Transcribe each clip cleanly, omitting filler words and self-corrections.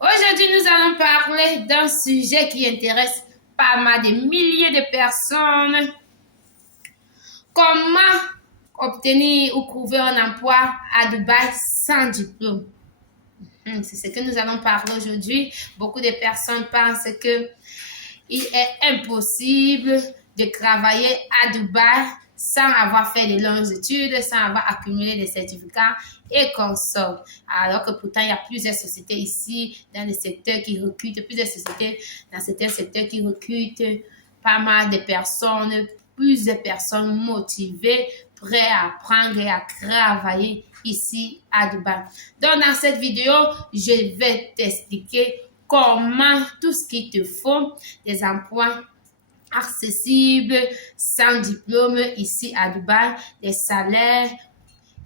Aujourd'hui, nous allons parler d'un sujet qui intéresse pas mal de milliers de personnes. Comment obtenir ou trouver un emploi à Dubaï sans diplôme? C'est ce que nous allons parler aujourd'hui. Beaucoup de personnes pensent que il est impossible de travailler à Dubaï sans avoir fait de longues études, sans avoir accumulé des certificats et consorts. Alors que pourtant, il y a plusieurs sociétés ici dans le secteur qui recrutent, plusieurs sociétés dans certains secteurs qui recrutent pas mal de personnes, plusieurs personnes motivées, prêtes à apprendre et à travailler ici à Dubaï. Donc, dans cette vidéo, je vais t'expliquer comment tout ce qu'il te faut, des emplois accessibles, sans diplôme ici à Dubaï, des salaires,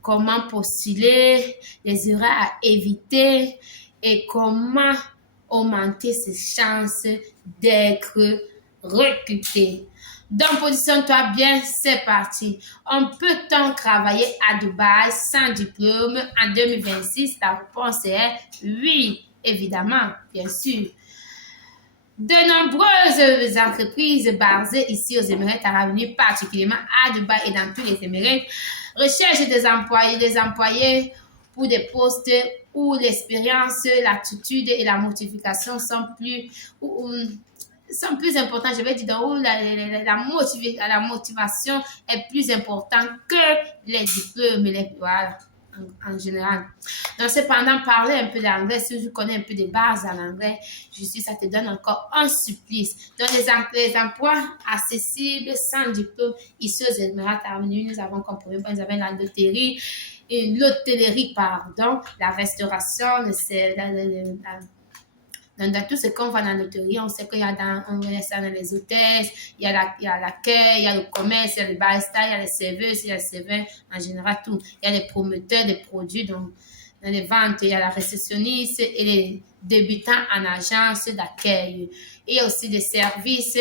comment postuler, les erreurs à éviter et comment augmenter ses chances d'être recruté. Donc, positionne-toi bien, c'est parti. On peut-on travailler à Dubaï sans diplôme en 2026? La réponse est oui, évidemment, bien sûr. De nombreuses entreprises basées ici aux Émirats arabes unis, particulièrement à Dubaï et dans tous les Émirats, recherchent des employés pour des postes où l'expérience, l'attitude et la motivation sont plus importants. Je vais dire où la motivation est plus importante que les diplômes. Voilà. En général. Donc, cependant, parler un peu d'anglais, si tu connais un peu des bases en anglais, je suis ça te donne encore un supplice. Donc, les emplois accessibles sans diplôme, ici aux Émirats arabes unis, nous avons comme premier point, nous avons la loterie, l'hôtellerie, pardon, la restauration, dans tout ce qu'on voit dans l'hôtellerie, on sait qu'il y a on voit ça dans les hôtels, il y a l'accueil, il y a le commerce, il y a le barista, il y a les serveuses, il y a les serveurs, en général tout. Il y a les promoteurs des produits, donc dans les ventes, il y a la réceptionniste et les débutants en agence d'accueil. Il y a aussi des services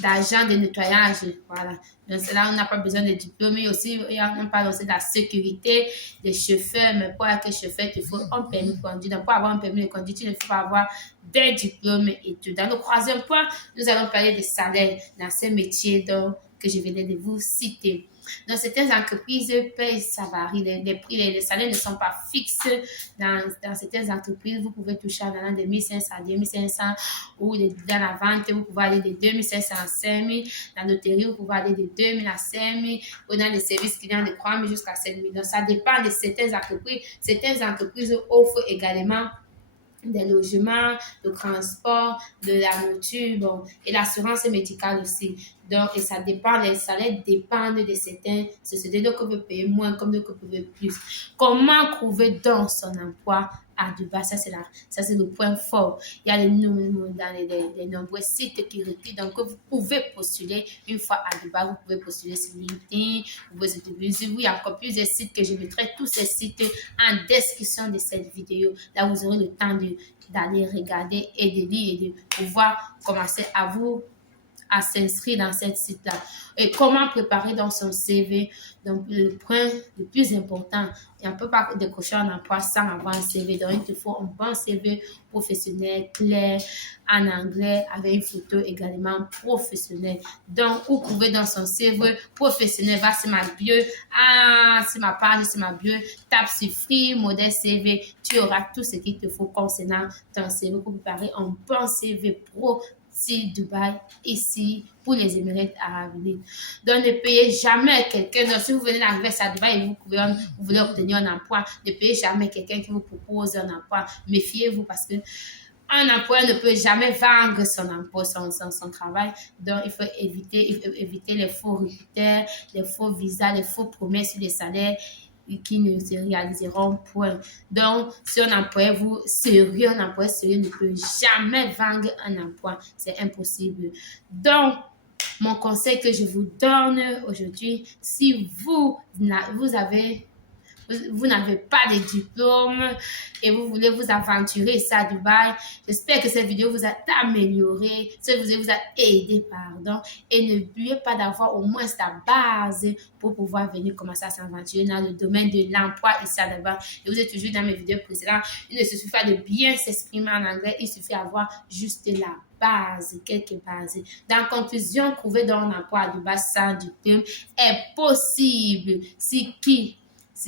d'agents de nettoyage, voilà. Donc, là, on n'a pas besoin de diplôme. Et aussi, on parle aussi de la sécurité des chauffeurs. Mais pour être chauffeur, il faut un permis de conduire. Donc, pour avoir un permis de conduire, il ne faut pas avoir des diplômes et tout. Dans le troisième point, nous allons parler des salaires dans ces métiers donc, que je venais de vous citer. Dans certaines entreprises, ça varie. Les prix, les salaires ne sont pas fixes. Dans certaines entreprises, vous pouvez toucher en allant de 1500 à 2500 ou dans la vente, vous pouvez aller de 2500 à 5000. Dans l'hôtellerie, vous pouvez aller de 2000 à 5000 ou dans les services clients de 3000 jusqu'à 7000. Donc, ça dépend de certaines entreprises. Certaines entreprises offrent également des logements, le transport, de la nourriture, bon, et l'assurance médicale aussi. Donc, et ça dépend, les salaires dépendent de certaines sociétés. Donc, on peut payer moins, comme d'autres peuvent payer plus. Comment trouver donc son emploi à Dubaï? Ça, c'est le point fort. Il y a les nombreux sites qui recrutent. Donc, vous pouvez postuler une fois à Dubaï. Vous pouvez postuler sur LinkedIn. Vous pouvez utiliser. Il y a encore plusieurs sites que je mettrai tous ces sites en description de cette vidéo. Là, vous aurez le temps d'aller regarder et de lire et de pouvoir commencer à s'inscrire dans cette site-là. Et comment préparer dans son CV? Donc, le point le plus important, on ne peut pas décrocher un emploi sans avoir un CV. Donc, il te faut un bon CV professionnel, clair, en anglais, avec une photo également professionnelle. Donc, vous pouvez dans son CV professionnel, va sur ma bio, sur ma page, sur ma bio, tape sur Free Modèle CV. Tu auras tout ce qu'il te faut concernant ton CV pour préparer un bon CV pro si Dubaï, ici, pour les Émirats arabes unis. Donc, ne payez jamais quelqu'un. Donc, si vous venez d'arriver à Dubaï et vous voulez obtenir un emploi, ne payez jamais quelqu'un qui vous propose un emploi. Méfiez-vous parce que un employeur ne peut jamais vendre son emploi, son travail. Donc, il faut éviter les faux recruteurs, les faux visas, les faux promesses sur les salaires qui ne se réaliseront point. Donc, si un employeur un employeur sérieux ne peut jamais vendre un emploi. C'est impossible. Donc, mon conseil que je vous donne aujourd'hui, si vous avez vous n'avez pas de diplôme et vous voulez vous aventurer ça à Dubaï. J'espère que cette vidéo vous a amélioré, cette vidéo vous a aidé, pardon. Et n'oubliez pas d'avoir au moins sa base pour pouvoir venir commencer à s'aventurer dans le domaine de l'emploi ici à Dubaï. Et vous êtes toujours dans mes vidéos précédentes. Il ne suffit pas de bien s'exprimer en anglais, il suffit d'avoir juste la base, quelques bases. Dans conclusion, trouver dans un emploi à Dubaï sans diplôme est possible si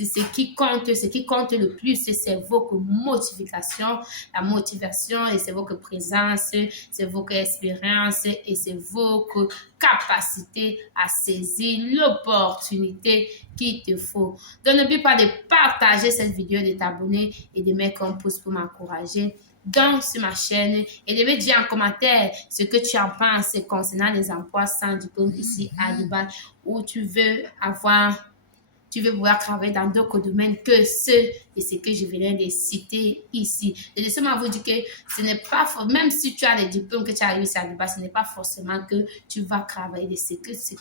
ce qui compte le plus, c'est votre motivation, la motivation, et c'est votre présence, c'est votre expérience, et c'est votre capacité à saisir l'opportunité qu'il te faut. Donc, n'oublie pas de partager cette vidéo, de t'abonner et de mettre un pouce pour m'encourager donc sur ma chaîne et de me dire en commentaire ce que tu en penses concernant les emplois sans diplôme ici à Dubaï, où tu veux pouvoir travailler dans d'autres domaines que ceux et ce que je viens de citer ici. Et laissez-moi vous dire que ce n'est pas, même si tu as les diplômes que tu as réussi à Dubaï, ce n'est pas forcément que tu vas travailler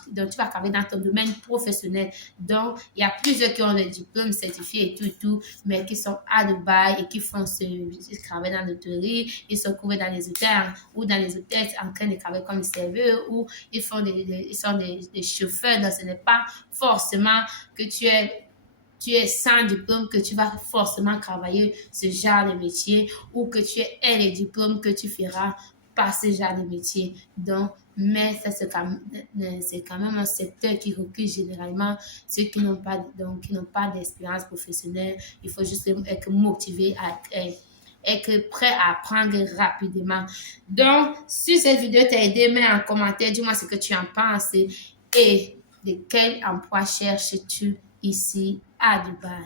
donc tu vas travailler dans ton domaine professionnel. Donc, il y a plusieurs qui ont des diplômes certifiés et tout, mais qui sont à Dubaï et qui ils travaillent dans l'hôtellerie, ils se trouvent dans les hôtels ou dans les hôtels en train de travailler comme serveur ou ils sont des chauffeurs. Donc, ce n'est pas forcément que tu es sans diplôme que tu vas forcément travailler ce genre de métier ou que tu aies les diplômes que tu feras par ce genre de métier. Donc, mais ça, c'est quand même un secteur qui recrute généralement ceux qui n'ont pas d'expérience professionnelle. Il faut juste être motivé être prêt à apprendre rapidement. Donc, si cette vidéo t'a aidé, mets en commentaire, dis-moi ce que tu en penses et de quel emploi cherches-tu ici à Dubaï.